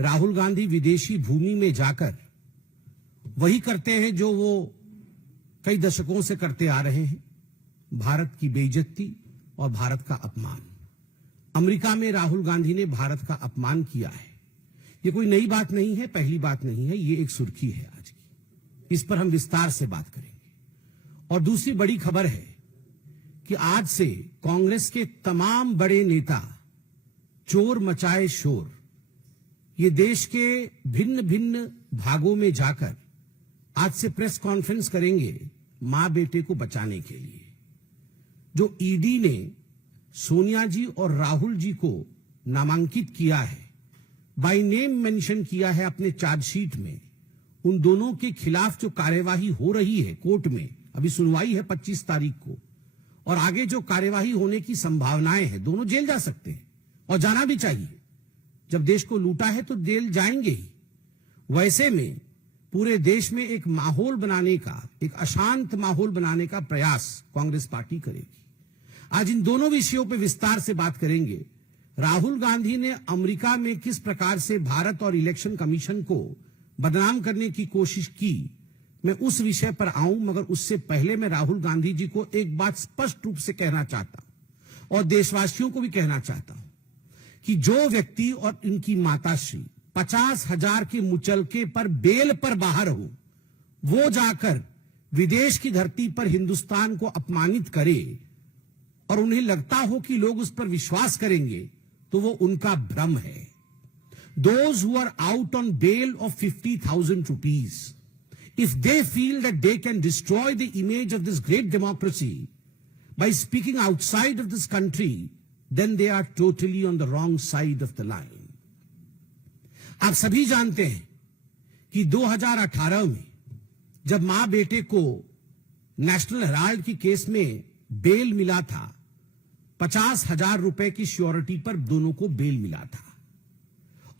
राहुल गांधी विदेशी भूमि में जाकर वही करते हैं जो वो कई दशकों से करते आ रहे हैं, भारत की बेइज्जती और भारत का अपमान। अमेरिका में राहुल गांधी ने भारत का अपमान किया है। ये कोई नई बात नहीं है, पहली बात नहीं है, ये एक सुर्खी है आज की। इस पर हम विस्तार से बात करेंगे। और दूसरी बड़ी खबर है कि आज से कांग्रेस के तमाम बड़े नेता चोर मचाए शोर, ये देश के भिन्न भिन्न भागों में जाकर आज से प्रेस कॉन्फ्रेंस करेंगे मां बेटे को बचाने के लिए। जो ईडी ने सोनिया जी और राहुल जी को नामांकित किया है, बाय नेम मेंशन किया है अपने चार्जशीट में, उन दोनों के खिलाफ जो कार्यवाही हो रही है कोर्ट में, अभी सुनवाई है 25 तारीख को, और आगे जो कार्यवाही होने की संभावनाएं हैं, दोनों जेल जा सकते हैं और जाना भी चाहिए। जब देश को लूटा है तो जेल जाएंगे ही। वैसे में पूरे देश में एक माहौल बनाने का, एक अशांत माहौल बनाने का प्रयास कांग्रेस पार्टी करेगी। आज इन दोनों विषयों पर विस्तार से बात करेंगे। राहुल गांधी ने अमेरिका में किस प्रकार से भारत और इलेक्शन कमीशन को बदनाम करने की कोशिश की, मैं उस विषय पर आऊं, मगर उससे पहले मैं राहुल गांधी जी को एक बात स्पष्ट रूप से कहना चाहता हूं और देशवासियों को भी कहना चाहता हूं कि जो व्यक्ति और इनकी माताश्री 50,000 के मुचलके पर बेल पर बाहर हो, वो जाकर विदेश की धरती पर हिंदुस्तान को अपमानित करे और उन्हें लगता हो कि लोग उस पर विश्वास करेंगे, तो वो उनका भ्रम है। Those who are out on bail of 50,000 rupees, if they feel that they can destroy the image of this great democracy by speaking outside of this country, then they are totally on the wrong side of the line. आप सभी जानते हैं कि 2018 में जब मां बेटे को नेशनल हेराल्ड की केस में बेल मिला था, 50,000 रुपए की श्योरिटी पर दोनों को बेल मिला था।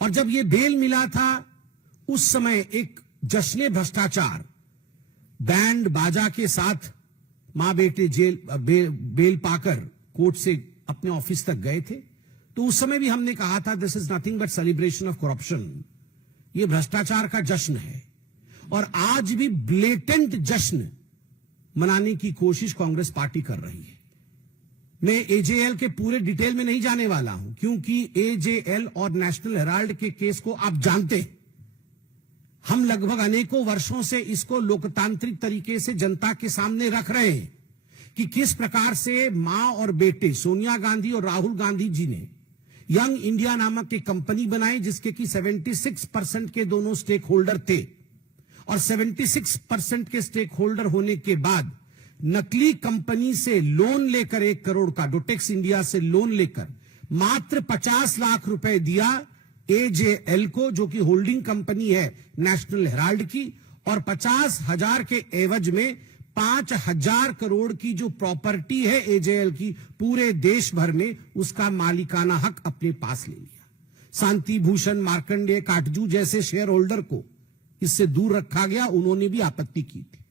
और जब ये बेल मिला था, उस समय एक जश्न भ्रष्टाचार बैंड बाजा के साथ मां बेटे बेल पाकर कोर्ट से अपने ऑफिस तक गए थे। तो उस समय भी हमने कहा था this is nothing but celebration of corruption, ये भ्रष्टाचार का जश्न है। और आज भी ब्लेटेंट जश्न मनाने की कोशिश कांग्रेस पार्टी कर रही है। मैं एजेएल के पूरे डिटेल में नहीं जाने वाला हूं, क्योंकि एजेएल और नेशनल हेराल्ड के केस को आप जानते हैं। हम लगभग अनेकों वर्षों से इसको लोकतांत्रिक तरीके से जनता के सामने रख रहे हैं कि किस प्रकार से मां और बेटे सोनिया गांधी और राहुल गांधी जी ने यंग इंडिया नामक एक कंपनी बनाई, जिसके कि 76% के दोनों स्टेक होल्डर थे। और 76% के स्टेक होल्डर होने के बाद नकली कंपनी से लोन लेकर 1 करोड़ का, डोटेक्स इंडिया से लोन लेकर मात्र 50 लाख रुपए दिया एजेएल को, जो कि होल्डिंग कंपनी है नेशनल हेराल्ड की, और 50,000 के एवज में 5,000 करोड़ की जो प्रॉपर्टी है एजेएल की पूरे देश भर में, उसका मालिकाना हक अपने पास ले लिया। शांति भूषण, मार्कंडेय काटजू जैसे शेयर होल्डर को इससे दूर रखा गया, उन्होंने भी आपत्ति की थी।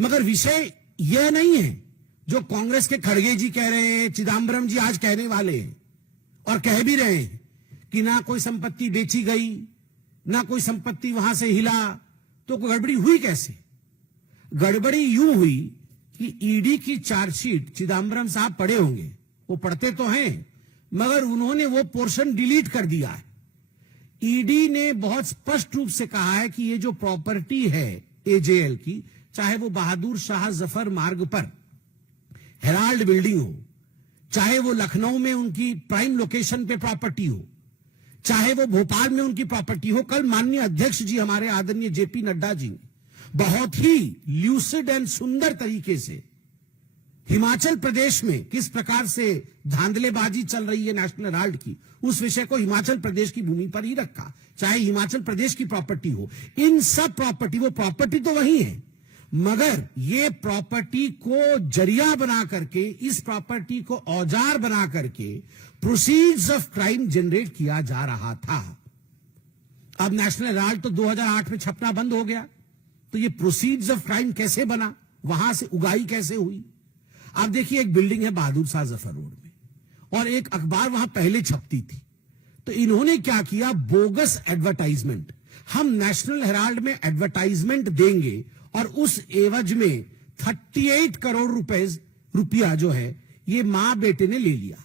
मगर विषय यह नहीं है जो कांग्रेस के खड़गे जी कह रहे हैं, चिदम्बरम जी आज कहने वाले हैं और कह भी रहे हैं कि ना कोई संपत्ति बेची गई, ना कोई संपत्ति वहां से हिला। तो गड़बड़ी हुई कैसे? गड़बड़ी यूं हुई कि ईडी की चार्जशीट चिदम्बरम साहब पढ़े होंगे, वो पढ़ते तो हैं, मगर उन्होंने वो पोर्शन डिलीट कर दिया है। ईडी ने बहुत स्पष्ट रूप से कहा है कि ये जो प्रॉपर्टी है एजेएल की, चाहे वो बहादुर शाह जफर मार्ग पर हेराल्ड बिल्डिंग हो, चाहे वो लखनऊ में उनकी प्राइम लोकेशन पे प्रॉपर्टी हो, चाहे वो भोपाल में उनकी प्रॉपर्टी हो। कल माननीय अध्यक्ष जी हमारे आदरणीय जेपी नड्डा जी ने बहुत ही ल्यूसिड एंड सुंदर तरीके से हिमाचल प्रदेश में किस प्रकार से धांधलेबाजी चल रही है नेशनल हेराल्ड की, उस विषय को हिमाचल प्रदेश की भूमि पर ही रखा, चाहे हिमाचल प्रदेश की प्रॉपर्टी हो। इन सब प्रॉपर्टी, वो प्रॉपर्टी तो वही है, मगर ये प्रॉपर्टी को जरिया बना करके, इस प्रॉपर्टी को औजार बना करके प्रोसीड्स ऑफ क्राइम जनरेट किया जा रहा था। अब नेशनल हेराल्ड तो 2008 में छपना बंद हो गया, तो ये प्रोसीड्स ऑफ क्राइम कैसे बना, वहां से उगाई कैसे हुई? आप देखिए, एक बिल्डिंग है बहादुर शाह जफर रोड में और एक अखबार वहां पहले छपती थी, तो इन्होंने क्या किया, बोगस एडवर्टाइजमेंट। हम नेशनल हेराल्ड में एडवर्टाइजमेंट देंगे और उस एवज में 38 करोड़ रुपया जो है ये मां बेटे ने ले लिया।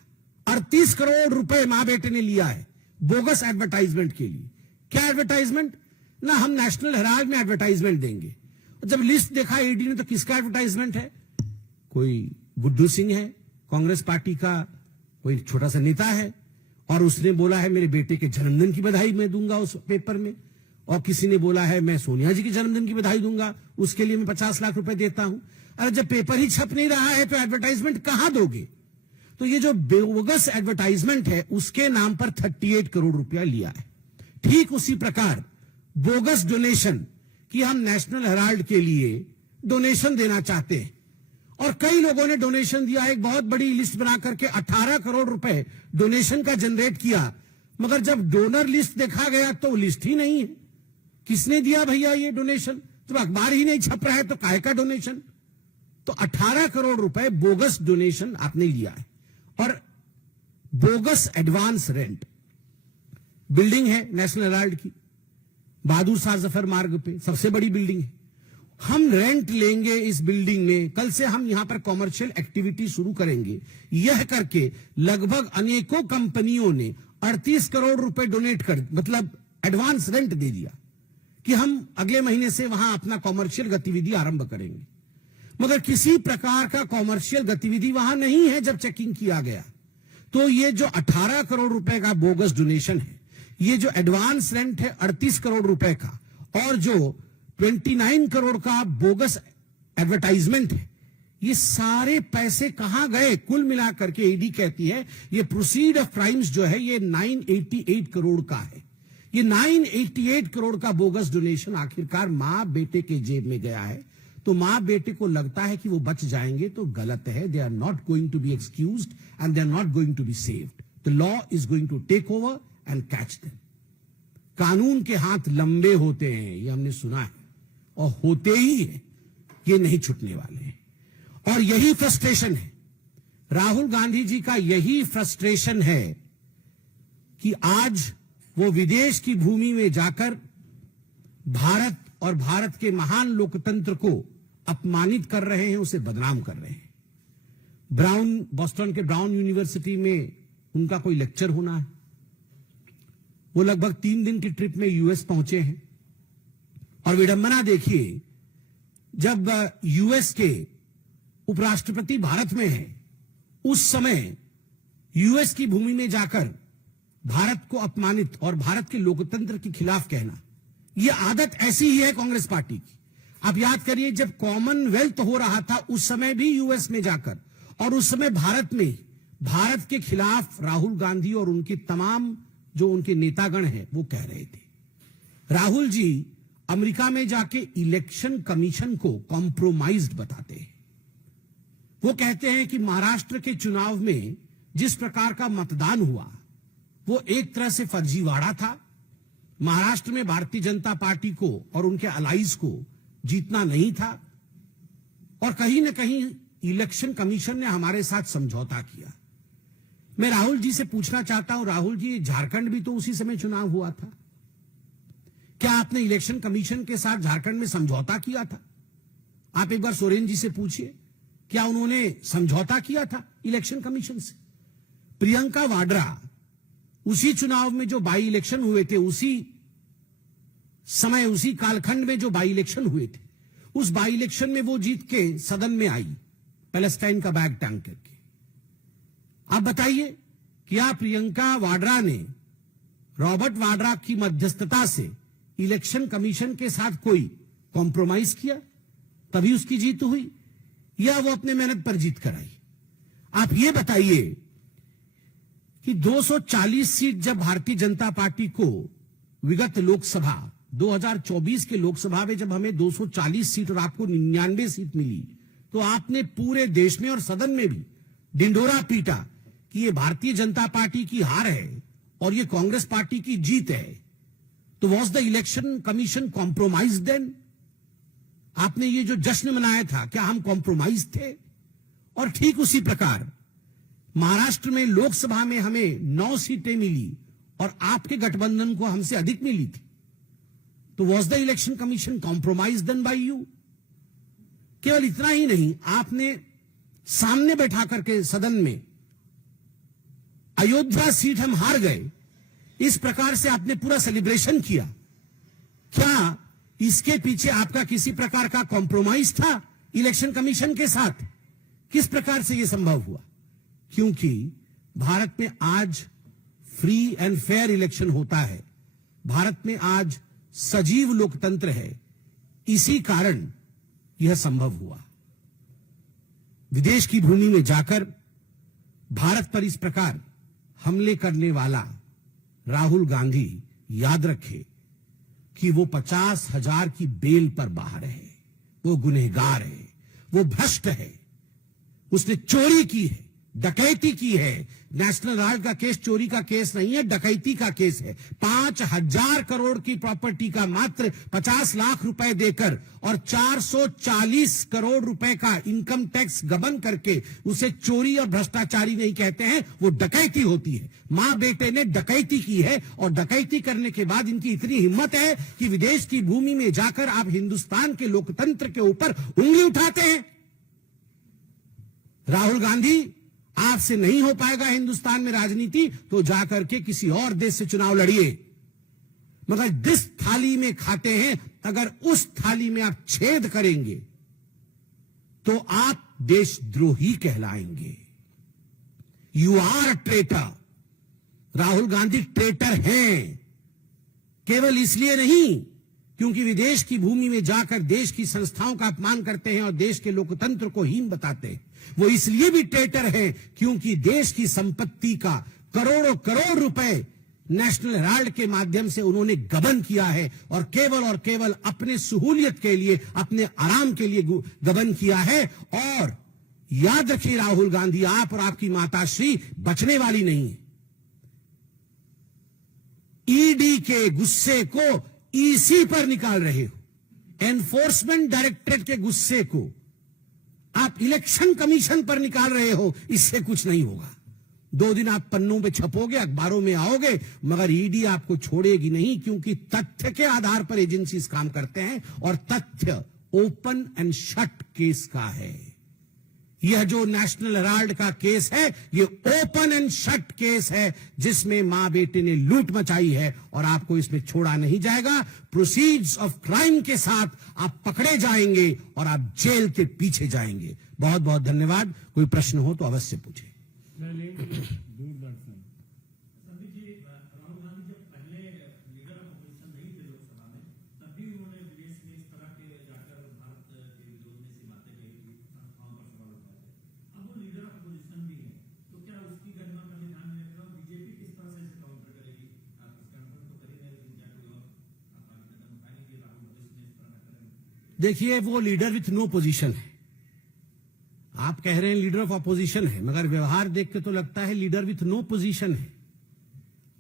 38 करोड़ रुपए मां बेटे ने लिया है बोगस एडवर्टाइजमेंट के लिए। क्या एडवर्टाइजमेंट ना, हम नेशनल हेराल्ड में एडवर्टाइजमेंट देंगे। जब लिस्ट देखा ईडी ने तो किसका एडवर्टाइजमेंट है, कोई गुड्डू सिंह है, कांग्रेस पार्टी का कोई छोटा सा नेता है, और उसने बोला है मेरे बेटे के जन्मदिन की बधाई मैं दूंगा उस पेपर में, और किसी ने बोला है मैं सोनिया जी के जन्मदिन की बधाई दूंगा, उसके लिए मैं 50 लाख रुपए देता हूं। अरे जब पेपर ही छप नहीं रहा है तो एडवर्टाइजमेंट कहां दोगे? तो ये जो बोगस एडवर्टाइजमेंट है उसके नाम पर 38 करोड़ रुपया लिया है। ठीक उसी प्रकार बोगस डोनेशन कि हम नेशनल हेराल्ड के लिए डोनेशन देना चाहते हैं, और कई लोगों ने डोनेशन दिया। एक बहुत बड़ी लिस्ट बना करके 18 करोड़ रुपए डोनेशन का जनरेट किया, मगर जब डोनर लिस्ट देखा गया तो लिस्ट ही नहीं है। किसने दिया भैया ये डोनेशन? तो अखबार ही नहीं छप रहा है तो काहे का डोनेशन? तो 18 करोड़ रुपए बोगस डोनेशन आपने लिया है। और बोगस एडवांस रेंट, बिल्डिंग है नेशनल हेराल्ड की बहादुर शाह जफर मार्ग पे, सबसे बड़ी बिल्डिंग है। हम रेंट लेंगे इस बिल्डिंग में, कल से हम यहां पर कॉमर्शियल एक्टिविटी शुरू करेंगे। यह करके लगभग अनेकों कंपनियों ने 38 करोड़ रुपए डोनेट कर, मतलब एडवांस रेंट दे दिया कि हम अगले महीने से वहां अपना कॉमर्शियल गतिविधि आरंभ करेंगे। मगर किसी प्रकार का कॉमर्शियल गतिविधि वहां नहीं है। जब चेकिंग किया गया तो ये जो 18 करोड़ रुपए का बोगस डोनेशन है, ये जो एडवांस रेंट है 38 करोड़ रुपए का, और जो 29 करोड़ का बोगस एडवर्टाइजमेंट है, ये सारे पैसे कहां गए? कुल मिलाकर के ईडी कहती है ये प्रोसीड ऑफ क्राइम्स जो है ये 988 करोड़ का है। ये 988 करोड़ का बोगस डोनेशन आखिरकार मां बेटे के जेब में गया है। तो मां बेटे को लगता है कि वो बच जाएंगे, तो गलत है। They are not going to be excused and they are not going to be saved. The law is going to take over and catch them. कानून के हाथ लंबे होते हैं, ये हमने सुना है, और होते ही है, ये नहीं छूटने वाले हैं। और यही फ्रस्ट्रेशन है राहुल गांधी जी का, यही फ्रस्ट्रेशन है कि आज वो विदेश की भूमि में जाकर भारत और भारत के महान लोकतंत्र को अपमानित कर रहे हैं, उसे बदनाम कर रहे हैं। बॉस्टन के ब्राउन यूनिवर्सिटी में उनका कोई लेक्चर होना है, वो लगभग 3 दिन की ट्रिप में यूएस पहुंचे हैं। और विडंबना देखिए, जब यूएस के उपराष्ट्रपति भारत में है, उस समय यूएस की भूमि में जाकर भारत को अपमानित और भारत के लोकतंत्र के खिलाफ कहना, यह आदत ऐसी ही है कांग्रेस पार्टी की। आप याद करिए, जब कॉमनवेल्थ हो रहा था उस समय भी यूएस में जाकर, और उस समय भारत में भारत के खिलाफ राहुल गांधी और उनके तमाम जो उनके नेतागण हैं वो कह रहे थे। राहुल जी अमेरिका में जाके इलेक्शन कमीशन को कॉम्प्रोमाइज्ड बताते हैं। वो कहते हैं कि महाराष्ट्र के चुनाव में जिस प्रकार का मतदान हुआ वो एक तरह से फर्जीवाड़ा था। महाराष्ट्र में भारतीय जनता पार्टी को और उनके अलाइज को जीतना नहीं था, और कहीं ना कहीं इलेक्शन कमीशन ने हमारे साथ समझौता किया। मैं राहुल जी से पूछना चाहता हूं, राहुल जी झारखंड भी तो उसी समय चुनाव हुआ था, क्या आपने इलेक्शन कमीशन के साथ झारखंड में समझौता किया था? आप एक बार सोरेन जी से पूछिए, क्या उन्होंने समझौता किया था इलेक्शन कमीशन से? प्रियंका वाड्रा उसी चुनाव में जो बाई इलेक्शन हुए थे, उसी समय उसी कालखंड में जो बाई इलेक्शन हुए थे, उस बाई इलेक्शन में वो जीत के सदन में आई पैलेस्टाइन का बैग टांग करके। आप बताइए, क्या प्रियंका वाड्रा ने रॉबर्ट वाड्रा की मध्यस्थता से इलेक्शन कमीशन के साथ कोई कॉम्प्रोमाइज किया तभी उसकी जीत हुई, या वो अपने मेहनत पर जीत कर आई? आप ये बताइए कि 240 सीट जब भारतीय जनता पार्टी को विगत लोकसभा 2024 के लोकसभा में जब हमें 240 सीट और आपको 99 सीट मिली, तो आपने पूरे देश में और सदन में भी डिंडोरा पीटा कि ये भारतीय जनता पार्टी की हार है और ये कांग्रेस पार्टी की जीत है। तो was the election commission compromise then? आपने ये जो जश्न मनाया था, क्या हम कॉम्प्रोमाइज थे? और ठीक उसी प्रकार महाराष्ट्र में लोकसभा में हमें 9 सीटें मिली और आपके गठबंधन को हमसे अधिक मिली थी, तो was the election commission compromise then by you? केवल इतना ही नहीं, आपने सामने बैठा करके सदन में अयोध्या सीट हम हार गए, इस प्रकार से आपने पूरा सेलिब्रेशन किया। क्या इसके पीछे आपका किसी प्रकार का कॉम्प्रोमाइज था इलेक्शन कमीशन के साथ? किस प्रकार से यह संभव हुआ? क्योंकि भारत में आज फ्री एंड फेयर इलेक्शन होता है, भारत में आज सजीव लोकतंत्र है, इसी कारण यह संभव हुआ। विदेश की भूमि में जाकर भारत पर इस प्रकार हमले करने वाला राहुल गांधी याद रखे कि वो 50,000 की बेल पर बाहर है, वो गुनहगार है, वो भ्रष्ट है, उसने चोरी की है, डकैती की है। नेशनल हेराल्ड का केस चोरी का केस नहीं है, डकैती का केस है। 5,000 करोड़ की प्रॉपर्टी का मात्र 50 लाख रुपए देकर और 440 करोड़ रुपए का इनकम टैक्स गबन करके उसे चोरी और भ्रष्टाचारी नहीं कहते हैं, वो डकैती होती है। मां बेटे ने डकैती की है और डकैती करने के बाद इनकी इतनी हिम्मत है कि विदेश की भूमि में जाकर आप हिंदुस्तान के लोकतंत्र के ऊपर उंगली उठाते हैं। राहुल गांधी, आपसे नहीं हो पाएगा हिंदुस्तान में राजनीति, तो जाकर के किसी और देश से चुनाव लड़िए, मगर जिस थाली में खाते हैं अगर उस थाली में आप छेद करेंगे तो आप देशद्रोही कहलाएंगे। You are traitor. Rahul Gandhi traitor हैं, केवल इसलिए नहीं क्योंकि विदेश की भूमि में जाकर देश की संस्थाओं का अपमान करते हैं और देश के लोकतंत्र को हीन बताते हैं, वो इसलिए भी ट्रेटर है क्योंकि देश की संपत्ति का करोड़ों करोड़ रुपए नेशनल हेराल्ड के माध्यम से उन्होंने गबन किया है और केवल अपने सहूलियत के लिए, अपने आराम के लिए गबन किया है। और याद रखिए राहुल गांधी, आप और आपकी माताश्री बचने वाली नहीं है। ईडी के गुस्से को ईसी पर निकाल रहे हो, एनफोर्समेंट डायरेक्टरेट के गुस्से को आप इलेक्शन कमीशन पर निकाल रहे हो। इससे कुछ नहीं होगा। 2 दिन आप पन्नों पे छपोगे, अखबारों में आओगे, मगर ईडी आपको छोड़ेगी नहीं, क्योंकि तथ्य के आधार पर एजेंसीज काम करते हैं और तथ्य ओपन एंड शट केस का है। यह जो नेशनल हेराल्ड का केस है, ये ओपन एंड शट केस है जिसमें मां बेटे ने लूट मचाई है और आपको इसमें छोड़ा नहीं जाएगा। प्रोसीड्स ऑफ क्राइम के साथ आप पकड़े जाएंगे और आप जेल के पीछे जाएंगे। बहुत बहुत धन्यवाद। कोई प्रश्न हो तो अवश्य पूछे। देखिए, वो लीडर विथ नो पोजीशन है। आप कह रहे हैं लीडर ऑफ अपोजिशन है, मगर व्यवहार देख के तो लगता है लीडर विथ नो पोजीशन है।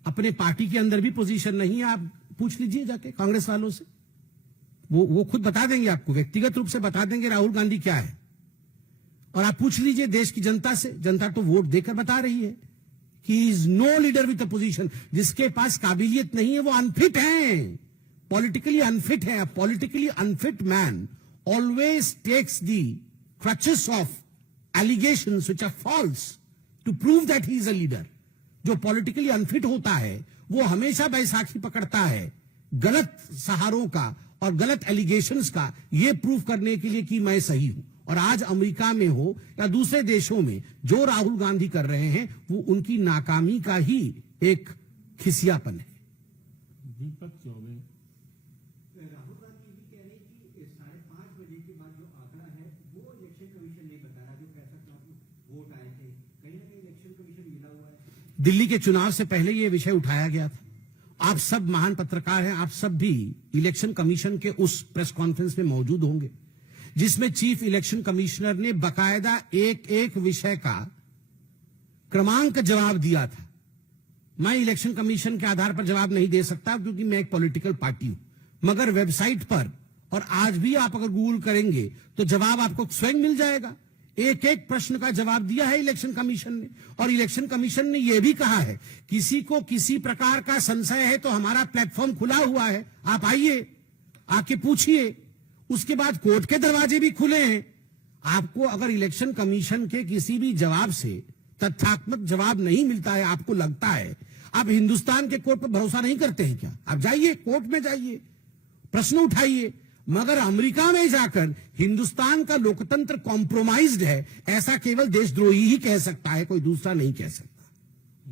अपने पार्टी के अंदर भी पोजीशन नहीं है। आप पूछ लीजिए जाके कांग्रेस वालों से, वो खुद बता देंगे आपको, व्यक्तिगत रूप से बता देंगे राहुल गांधी क्या है। और आप पूछ लीजिए देश की जनता से, जनता तो वोट देकर बता रही है कि is no leader with opposition. जिसके पास काबिलियत नहीं है वो अनफिट है, politically unfit है। A politically unfit man always takes the crutches of allegations which are false to prove that he is a leader। जो politically unfit होता है वो हमेशा बैसाखी पकड़ता है गलत सहारों का और गलत एलिगेशंस का, ये प्रूव करने के लिए कि मैं सही हूं। और आज अमेरिका में हो या दूसरे देशों में जो राहुल गांधी कर रहे हैं वो उनकी नाकामी का ही एक खिसियापन है। दीपक चौबे, राहुल गांधी भी कह रहे हैं कि 5:30 बजे के बाद जो आंकड़ा है वो इलेक्शन कमीशन नहीं बता रहा, जो 65 लाख वोट आए थे, कहीं ना कहीं इलेक्शन कमीशन मिला हुआ है। दिल्ली के चुनाव से पहले यह विषय उठाया गया था। आप सब महान पत्रकार हैं, आप सब भी इलेक्शन कमीशन के उस प्रेस कॉन्फ्रेंस में मौजूद होंगे जिसमें चीफ इलेक्शन कमिश्नर ने बकायदा एक एक विषय का क्रमांक जवाब दिया था। मैं इलेक्शन कमीशन के आधार पर जवाब नहीं दे सकता क्योंकि मैं एक पॉलिटिकल पार्टी हूं, मगर वेबसाइट पर और आज भी आप अगर गूगल करेंगे तो जवाब आपको स्वयं मिल जाएगा। एक एक प्रश्न का जवाब दिया है इलेक्शन कमीशन ने। और इलेक्शन कमीशन ने यह भी कहा है, किसी को किसी प्रकार का संशय है तो हमारा प्लेटफॉर्म खुला हुआ है, आप आइए, आके पूछिए। उसके बाद कोर्ट के दरवाजे भी खुले हैं। आपको अगर इलेक्शन कमीशन के किसी भी जवाब से तथ्यात्मक जवाब नहीं मिलता है, आपको लगता है, आप हिंदुस्तान के कोर्ट पर भरोसा नहीं करते हैं क्या? आप जाइए, कोर्ट में जाइए, प्रश्न उठाइए। मगर अमेरिका में जाकर हिंदुस्तान का लोकतंत्र कॉम्प्रोमाइज्ड है, ऐसा केवल देशद्रोही ही कह सकता है, कोई दूसरा नहीं कह सकता।